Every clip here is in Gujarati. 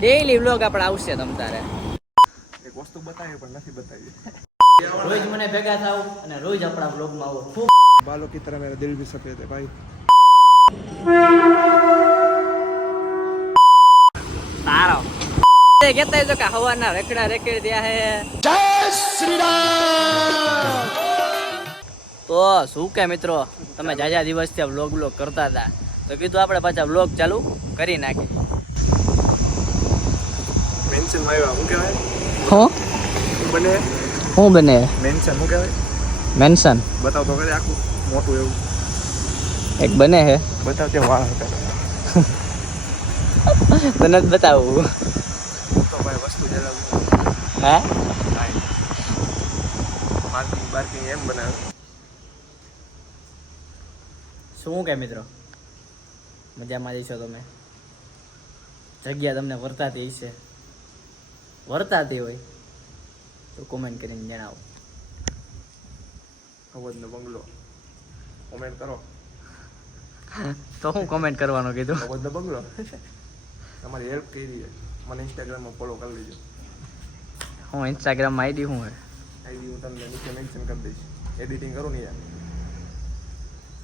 ડેઈલી વ્લોગ આપણે આવશે તમ તારે. એક વસ્તુ બતાવી પણ નથી બતાવી. રોજ મને ભેગા થાવ અને રોજ આપણા વ્લોગમાં આવો. ખૂબ बालों की तरह मेरा दिल भी सफेद है भाई. સારો કહેતા તો કે હવાના રેકડા રેકેડ ત્યાં હે. જય શ્રી રામ. તો શું કે મિત્રો, તમે જાજા દિવસથી વ્લોગ કરતા હતા તો કીધું આપણે પાછા વ્લોગ ચાલુ કરી નાખી. મેન્શન માં આવ્યા શું કહેવાય? બને મેન્શન શું કહેવાય? મેન્શન બતાવ તો કરે આખું મોટું એવું એક બને હે. બતાવ તે વાળ હતા તને જ બતાવું તો ભાઈ વસ્તુ જરા હા માર્કિંગ એમ બનાવે. શું કે મિત્રો, મજામાં જઈશો તમે? જગ્યા તમને વર્તાતી હશે, વર્તાતી હોય તો કોમેન્ટ કરીને જણાવો. અવધનો બંગલો કોમેન્ટ કરો. તો હું કોમેન્ટ કરવાનું કીધું? અવધનો બંગલો તમારી હેલ્પ કરી છે. મને ઇન્સ્ટાગ્રામમાં ફોલો કરી લેજો. હું ઇન્સ્ટાગ્રામમાં આઈડી શું હે? આઈડી હું તમને નીચે મેન્શન કરી દઈશ. એડિટિંગ કરું ને યાર.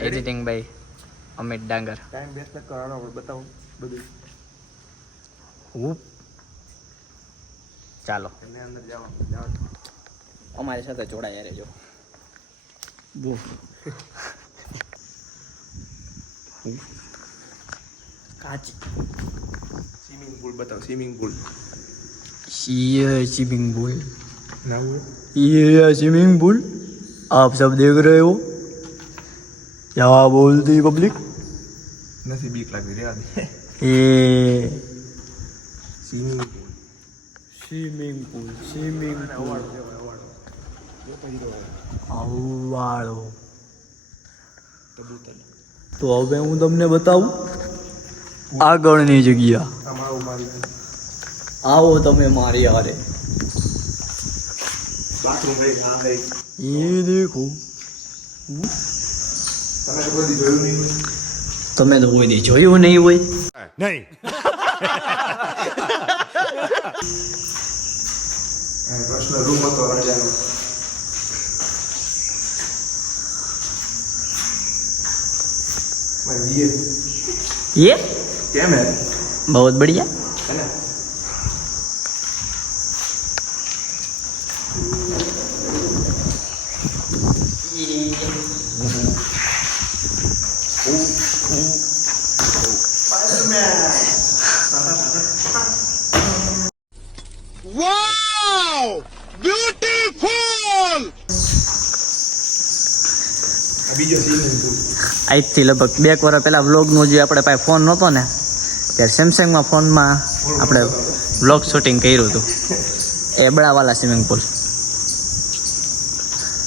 એડિટિંગ બાય અમિત ડાંગર. ટાઈમ વેસ્ટ ન કરવાનો, બતાવું બધું. ચાલો એને અંદર જવાનું. અમારી સાથે જોડાયા રહેજો. કાચી સ્વિમિંગ પૂલ બતાવો. સ્વિમિંગ પૂલ स्विमिंग पूल, નાવું ये स्विमिंग पूल आप सब देख रहे हो क्या बोलती पब्लिक? નથી બીક લાગી રહ્યા દે. ये swimming pool swimming pool, swimming અવાડો કહેવાય. અવાડો જો પછી અવાળો. કબૂતર તો હવે હું તમને બતાવું આગળની જગ્યા. આમ આવું મારી આવો તમે મારી હારે. બાથરૂમ હે. હા હે. ये देखो, તમે તો બધી જોયું નહીં હોય. તમે તો કોઈ દી જોયું નહીં હોય. નહીં. પ્રશ્ન રૂમ હતો રાજાનો. મારી ये કેમ હે? बहुत बढ़िया. અને બીજો સ્વિમિંગ પૂલ. આજથી લગભગ 2 વર્ષ પહેલાં વ્લોગનો જે આપણે પાસે ફોન નહોતો ને, ત્યારે સેમસંગમાં ફોનમાં આપણે વ્લોગ શૂટિંગ કર્યું હતું. એબડાવાલા સ્વિમિંગ પુલ.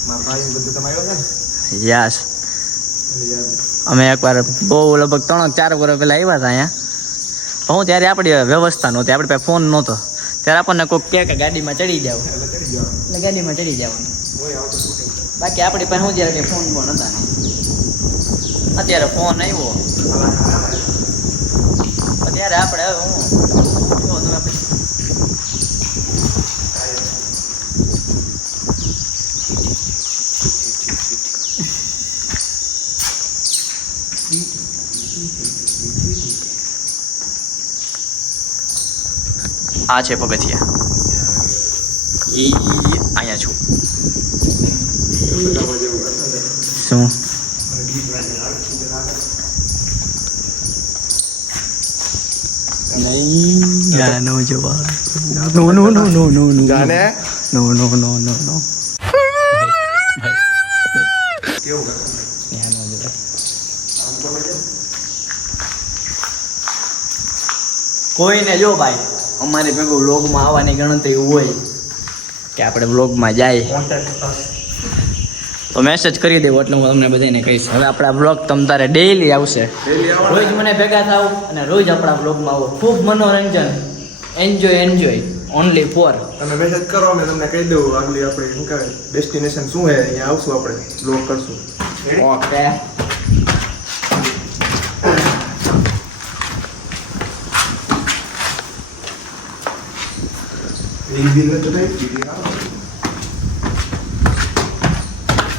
મારા ભાઈ બધું તમે આવ્યો છે ને યસ, એને યાદ. અમે એકવાર બહુ લગભગ 3-4 વર્ષ પહેલાં આવ્યા હતા અહીંયા. હું ત્યારે આપણી વ્યવસ્થા નહોતી, આપણી પાસે ફોન નહોતો. ત્યારે આપણને કોઈક કહે કે ગાડીમાં ચડી જાવ એટલે કરી જવાનું. એટલે ગાડીમાં ચડી જવાનું. હોય આવતો શૂટિંગ. બાકી આપણી પાસે હું ત્યારે કંઈ ફોન હતા નહીં. અત્યારે ફોન આવ્યો અત્યારે આપણે હવે હું જો તમે પછી આ છે પગથિયા. એ અહીંયા છું. શું નહીં, નો જવાબ. નો નો નો નો નો નો જાને નો નો નો નો નો કેવું કરે? કોઈને જો ભાઈ અમારી ભેગું વ્લોગમાં આવવાની ગણતરી હોય કે આપણે વ્લોગમાં જાય તો મેસેજ કરી દેવો એટલે હું તમને બધાને કહીશ. હવે આપણા વ્લોગ તમ તારે ડેઈલી આવશે. રોજ મને ભેગા થાવ અને રોજ આપણા વ્લોગમાં આવો. ખૂબ મનોરંજન, એન્જોય ઓનલી ફોર. તમે મેસેજ કરો, અમે તમને કહી દઉં આગલી આપણે શું કહેવાય ડેસ્ટિનેશન શું છે. અહીંયા આવશું આપણે બ્લોગ કરશું. ઓકે.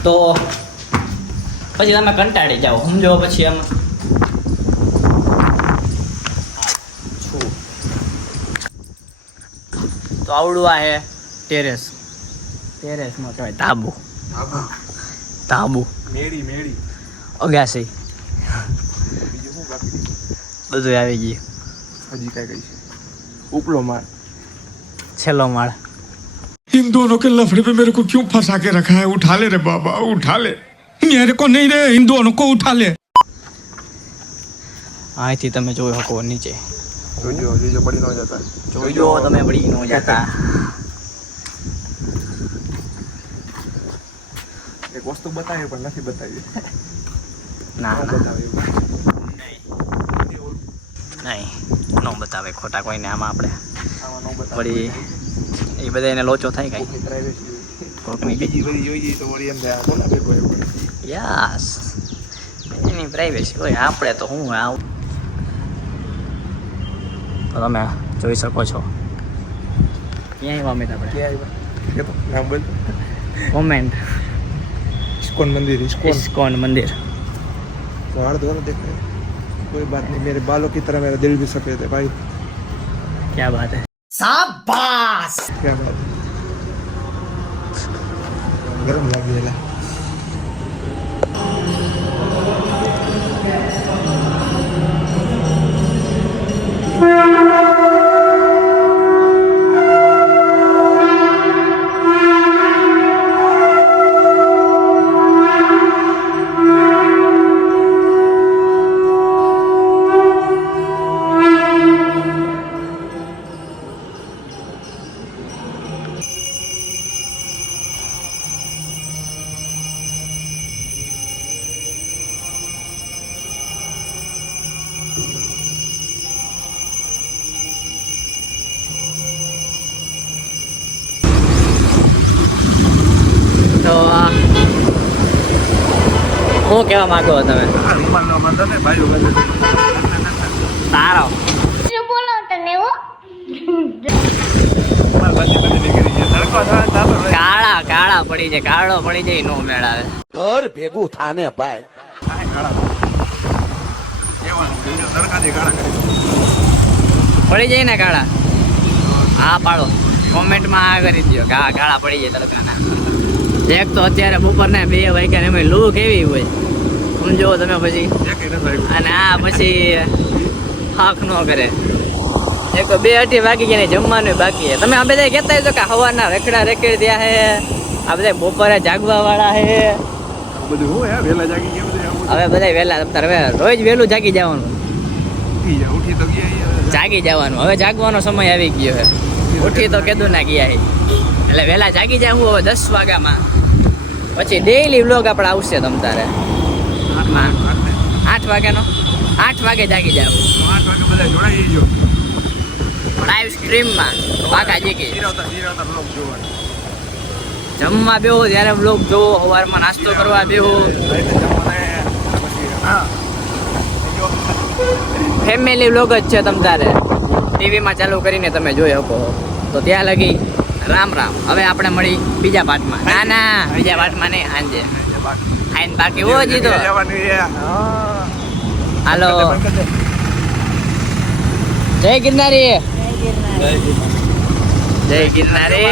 તો પછી તમે કંટાળી જાઓ સમજો પછી એમ તો આવડું આ હે ટેરેસમાં કહેવાય તાબુ મેળી અગાસી બીજું શું બાકી બધું આવી ગયું હજી કઈ છે ઉપલો માળ છેલ્લો માળ इन दोनों के लफड़े पे मेरे को क्यों फंसा के रखा है उठा ले रे बाबा उठा ले मेरे को नहीं रे इन दोनों को उठा ले અહીંથી તમે જોઈ શકો નીચે જોજો પડી ન જતા જોજો તમે પડી ન જતા એક વસ્તુ બતાવી પણ નથી બતાવી ના બતાવી નહીં ન બતાવે ખોટા કોઈને આમાં આપણે આમાં ન બતાવી વળી એ બધા એને લોચો થાય કઈ પ્રાઇવેસી કોકની બીજી બધી જોઈ જઈએ તો વળી એમ થાય બોલા ભેગો એવું યસ એની પ્રાઇવેસી હોય આપણે તો હું આવું તો તમે જોઈ શકો છો ક્યાંય વામિત આપણે ક્યાં આવ્યા કે તો નામ બોલ કોમેન્ટ ઇસ્કોન મંदिर ઇસ્કોન મંદિર पहाड़ दोनों देख रहे हैं कोई बात नहीं मेरे बालों की तरह मेरा दिल भी सफेद है भाई क्या बात है क्या बात है गरम लगी है તો શું કહેવા માંગો તમે રૂમાલ નો મંદો ને ભાઈઓ બધે સારો રૂમાલ બધી નીકળી છે તડકો થાય તાતો કાળા પડી જાય કાળો પડી જાય નો મેળાવે ઘર ભેગું થાને ભાઈ કાળા કેવાનું બીજો તડકાથી કાળા કરી પડી જાય ને કાળા હા પાડો કોમેન્ટમાં આ કરી દો કે કાળા પડી જાય તડકાના એક તો અત્યારે બપોરને 2 વાગ્યા એમાં લૂ કેવી હોય સમજો તમે પછી એક એને ભાઈ અને આ પછી હાક ન કરે એક તો 2-2:30 વાગી ગયા ને જમવાનું બાકી છે તમે આ બધા કહેતા છો કે હવાના રેકડા રેકેડ ત્યાં હે આ બધા બપોરે જાગવા વાળા હે બધું હું હે વેલા જાગી ગયા બધું હવે બધા વહેલા હવે રોજ વહેલું જાગી જવાનું ઉઠી તો ગયા જાગી જવાનું હવે જાગવાનો સમય આવી ગયો છે ઉઠી તો કીધું ના ગયા છે એટલે વહેલા જાગી જાય હું હવે 10 વાગ્યામાં પછી ડેઈલી વ્લોગ આપણે આવશે તમ તારે 8 વાગ્યાનો 8 વાગે જાગી જાવ 8 વાગે બધા જોડાઈ જજો લાઈવ સ્ટ્રીમમાં પાકા જીકી જીરાવતા બ્લોગ જોવાનું જમવા બેહો ત્યારે વ્લોગ જોવો સવારમાં નાસ્તો કરવા બેહો ફેમિલી વ્લોગ જ છે તમ તારે ટીવીમાં ચાલુ કરીને તમે જોઈ શકો તો ત્યાં લગી રામ રામ હવે આપણે મળી બીજા પાઠમાં ના બીજા પાઠમાં નહીં સાંજે આઈન બાકી હો જીતો હાલો જય ગિરનારી જય ગિરનારી